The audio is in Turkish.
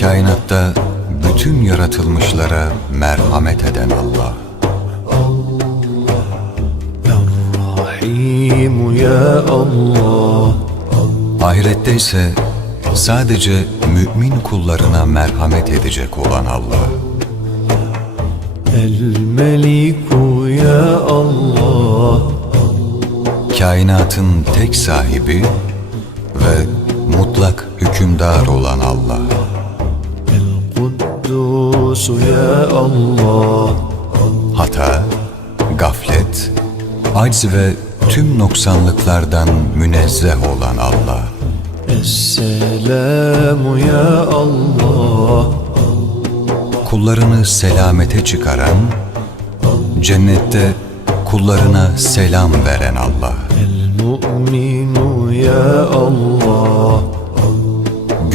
Kainatta bütün yaratılmışlara merhamet eden Allah. Rahimu ya Allah. Ahirette ise sadece mümin kullarına merhamet edecek olan Allah. El Meliku ya Allah. Kainatın tek sahibi ve mutlak hükümdar olan Allah korusu ya Allah. Hata, gaflet, acz ve tüm noksanlıklardan münezzeh olan Allah. Esselamu ya Allah. Kullarını selamete çıkaran, cennette kullarına selam veren Allah. El mu'minu ya Allah.